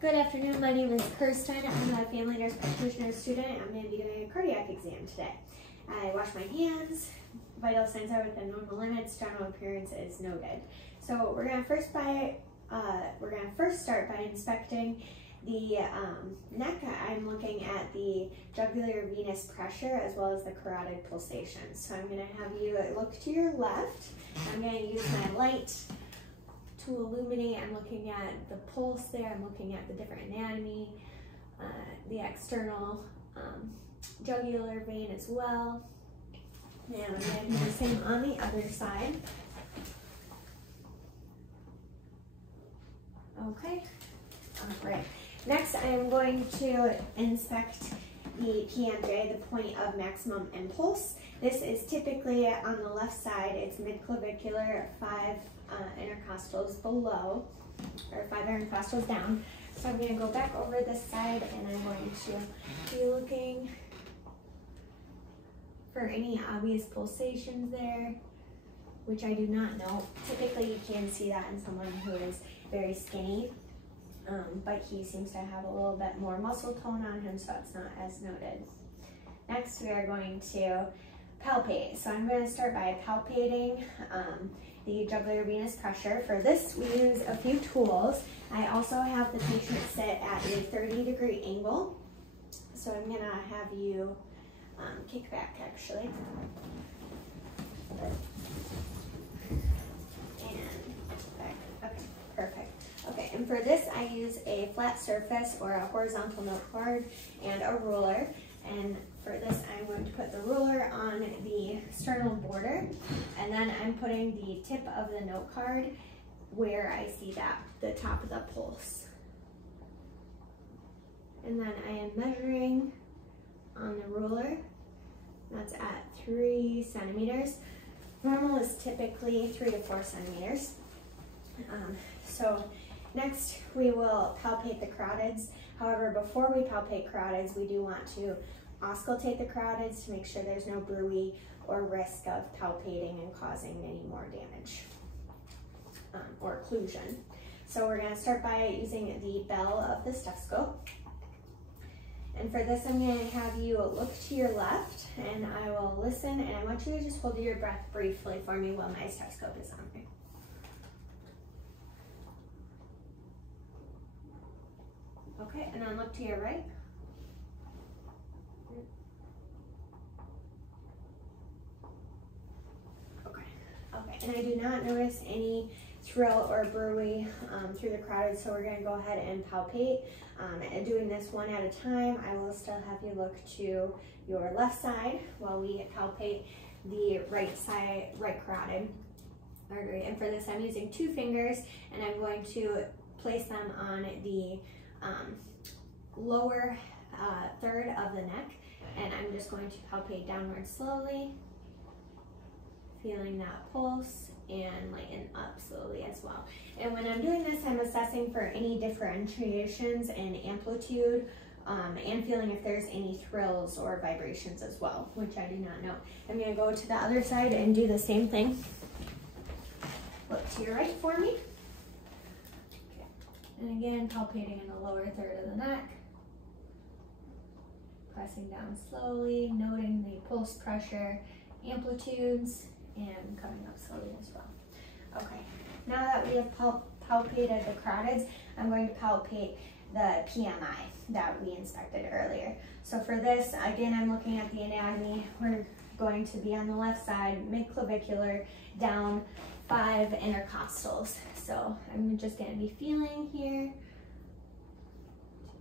Good afternoon, my name is Kirsten. I'm a family nurse practitioner student. I'm going to be doing a cardiac exam today. I wash my hands, vital signs are within normal limits, general appearance is noted. So we're going to first start by inspecting the neck. I'm looking at the jugular venous pressure as well as the carotid pulsations. So I'm going to have you look to your left. I'm going to use my light to illuminate. I'm looking at the pulse there, I'm looking at the different anatomy, the external jugular vein as well. Now I'm going to do the same on the other side. Okay, all right. Next I am going to inspect the PMJ, the point of maximum impulse. This is typically on the left side, it's midclavicular, 5 intercostals below, or 5 intercostals down. So I'm going to go back over this side and I'm going to be looking for any obvious pulsations there, which I do not know. Typically you can see that in someone who is very skinny, but he seems to have a little bit more muscle tone on him, so it's not as noted. Next we are going to palpate. So I'm going to start by palpating the jugular venous pressure. For this, we use a few tools. I also have the patient sit at a 30-degree angle. So I'm going to have you kick back, actually. And back. Okay, perfect. Okay, and for this, I use a flat surface or a horizontal note card and a ruler. And for this, I'm going to put the ruler on the sternal border, and then I'm putting the tip of the note card where I see that, the top of the pulse. And then I am measuring on the ruler. That's at 3 centimeters. Normal is typically 3 to 4 centimeters. So next we will palpate the carotids. However, before we palpate carotids, we do want to auscultate the carotids to make sure there's no bruit or risk of palpating and causing any more damage or occlusion. So we're going to start by using the bell of the stethoscope. And for this, I'm going to have you look to your left, and I will listen, and I want you to just hold your breath briefly for me while my stethoscope is on there. Okay, and then look to your right. Okay, and I do not notice any thrill or bruit through the carotid, so we're going to go ahead and palpate. And doing this one at a time, I will still have you look to your left side while we palpate the right side, right carotid artery. And for this, I'm using 2 fingers, and I'm going to place them on the lower third of the neck, and I'm just going to palpate downward slowly, feeling that pulse, and lighten up slowly as well. And when I'm doing this, I'm assessing for any differentiations in amplitude and feeling if there's any thrills or vibrations as well, which I do not know. I'm going to go to the other side and do the same thing. Look to your right for me. Okay. And again, palpating in the lower third of the neck. Pressing down slowly, noting the pulse pressure, amplitudes, and coming up slowly as well. Okay, now that we have palpated the carotids, I'm going to palpate the PMI that we inspected earlier. So for this, again, I'm looking at the anatomy. We're going to be on the left side, midclavicular, down 5 intercostals. So I'm just going to be feeling here.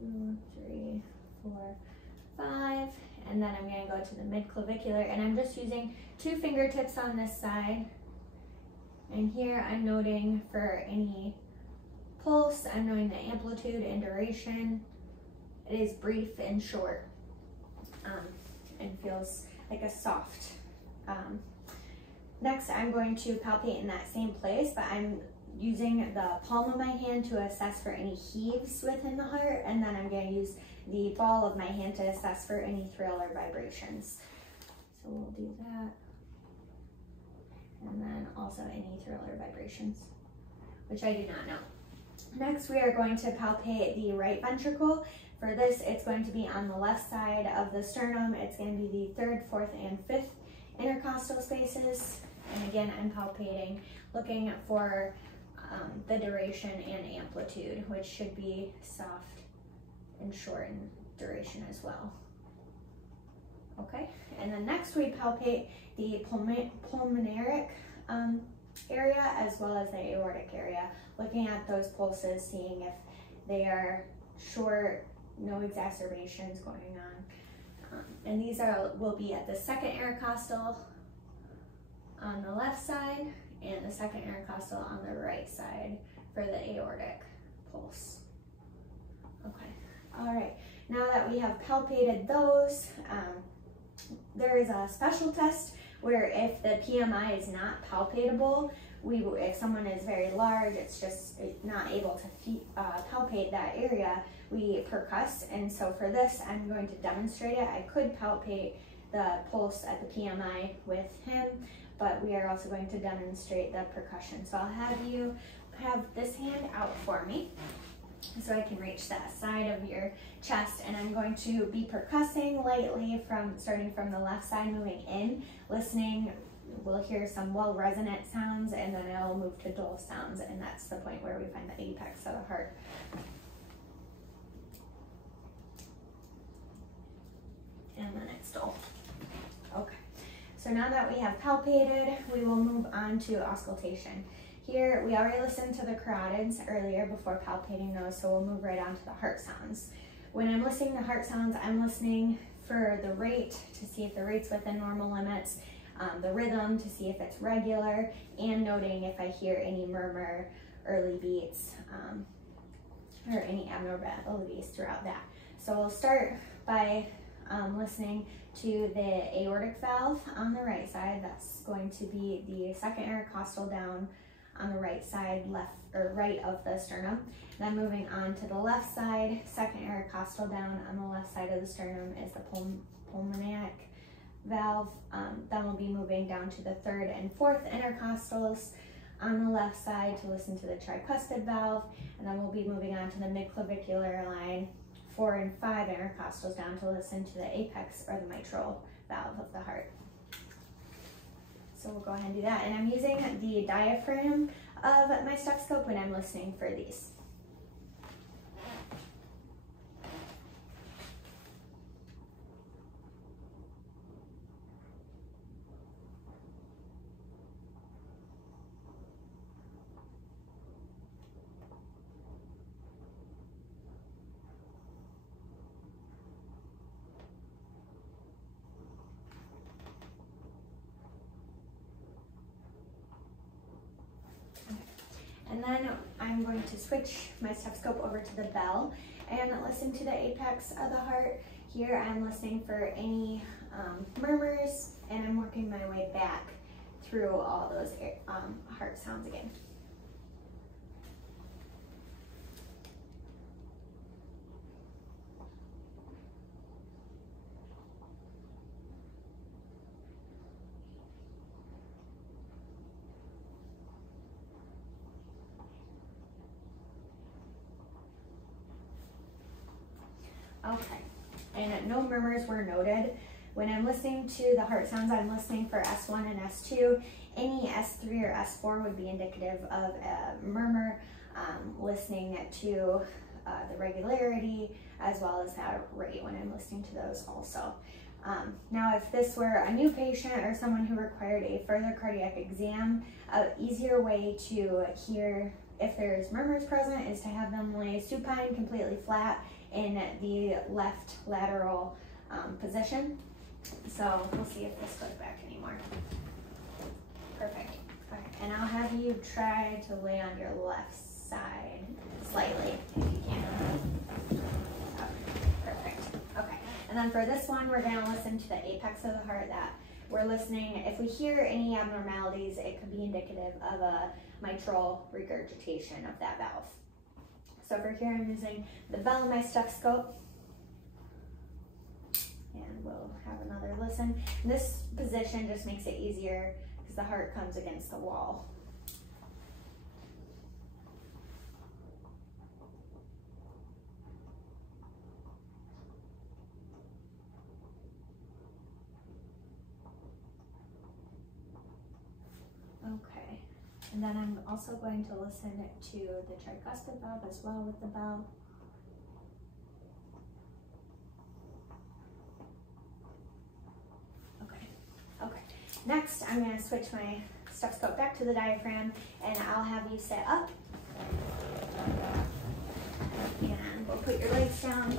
2, 3, 4, 5. And then I'm going to go to the midclavicular, and I'm just using 2 fingertips on this side. And here I'm noting for any pulse, I'm noting the amplitude and duration. It is brief and short and feels like a soft. Next, I'm going to palpate in that same place, but I'm using the palm of my hand to assess for any heaves within the heart, and then I'm going to use the ball of my hand to assess for any thrill or vibrations. So we'll do that. And then also any thrill or vibrations, which I do not know. Next, we are going to palpate the right ventricle. For this, it's going to be on the left side of the sternum. It's going to be the 3rd, 4th, and 5th intercostal spaces. And again, I'm palpating, looking for the duration and amplitude, which should be soft and short in duration as well. Okay, and then next we palpate the pulmonaric area as well as the aortic area, looking at those pulses, seeing if they are short, no exacerbations going on. And these will be at the 2nd intercostal on the left side and the 2nd intercostal on the right side for the aortic pulse. Okay, all right, now that we have palpated those, there is a special test where if the PMI is not palpatable, if someone is very large, it's just not able to palpate that area, we percuss. And so for this, I'm going to demonstrate it. I could palpate the pulse at the PMI with him, but we are also going to demonstrate the percussion. So I'll have you have this hand out for me so I can reach that side of your chest, and I'm going to be percussing lightly starting from the left side, moving in, listening. We'll hear some well resonant sounds, and then it'll move to dull sounds, and that's the point where we find the apex of the heart. And then it's dull. Okay, so now that we have palpated, we will move on to auscultation. Here, we already listened to the carotids earlier before palpating those, so we'll move right on to the heart sounds. When I'm listening to heart sounds, I'm listening for the rate to see if the rate's within normal limits, the rhythm to see if it's regular, and noting if I hear any murmur, early beats, or any abnormalities throughout that. So we'll start by listening to the aortic valve on the right side. That's going to be the 2nd intercostal down on the right side, left or right of the sternum. Then moving on to the left side, 2nd intercostal down on the left side of the sternum is the pulmonic valve. Then we'll be moving down to the 3rd and 4th intercostals on the left side to listen to the tricuspid valve, and then we'll be moving on to the midclavicular line, 4 and 5 intercostals down to listen to the apex or the mitral valve of the heart. So we'll go ahead and do that. And I'm using the diaphragm of my stethoscope when I'm listening for these. And then I'm going to switch my stethoscope over to the bell and listen to the apex of the heart. Here I'm listening for any murmurs, and I'm working my way back through all those heart sounds again. Okay, and no murmurs were noted. When I'm listening to the heart sounds, I'm listening for S1 and S2. Any S3 or S4 would be indicative of a murmur. Listening to the regularity as well as that rate when I'm listening to those also. Now, if this were a new patient or someone who required a further cardiac exam, an easier way to hear if there's murmurs present is to have them lay supine, completely flat, in the left lateral position. So we'll see if this goes back anymore. Perfect. All right. And I'll have you try to lay on your left side slightly if you can. Okay. Perfect. Okay. And then for this one, we're going to listen to the apex of the heart. That we're listening. If we hear any abnormalities, it could be indicative of a mitral regurgitation of that valve. So for here, I'm using the bell in my stethoscope, and we'll have another listen. This position just makes it easier because the heart comes against the wall. And then I'm also going to listen to the tricuspid valve as well with the bell. Okay. Next, I'm going to switch my stethoscope back to the diaphragm, and I'll have you sit up. And we'll put your legs down.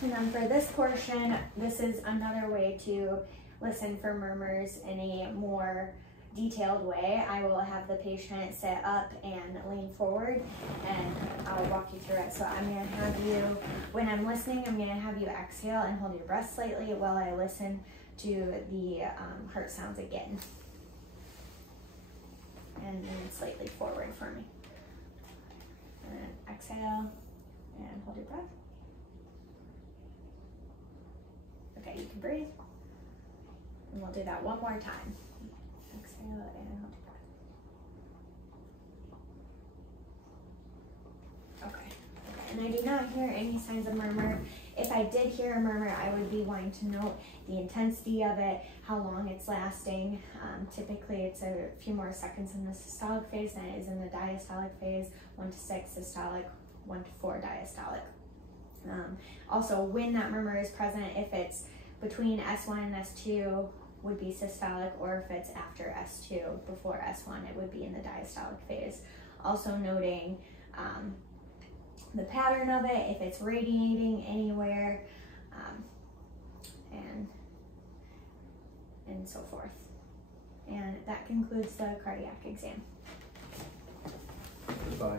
And then for this portion, this is another way to listen for murmurs in a more detailed way. I will have the patient sit up and lean forward, and I'll walk you through it. So I'm going to have you, when I'm listening, I'm going to have you exhale and hold your breath slightly while I listen to the heart sounds again. And then slightly forward for me. And then exhale and hold your breath. Okay, you can breathe. And we'll do that one more time. Exhale and hold your breath. Okay. And I do not hear any signs of murmur. If I did hear a murmur, I would be wanting to note the intensity of it, how long it's lasting. Typically, it's a few more seconds in the systolic phase than it is in the diastolic phase, 1 to 6 systolic, 1 to 4 diastolic. Also, when that murmur is present, if it's between S1 and S2, would be systolic, or if it's after S2, before S1, it would be in the diastolic phase. Also noting the pattern of it, if it's radiating anywhere, and so forth. And that concludes the cardiac exam. Goodbye.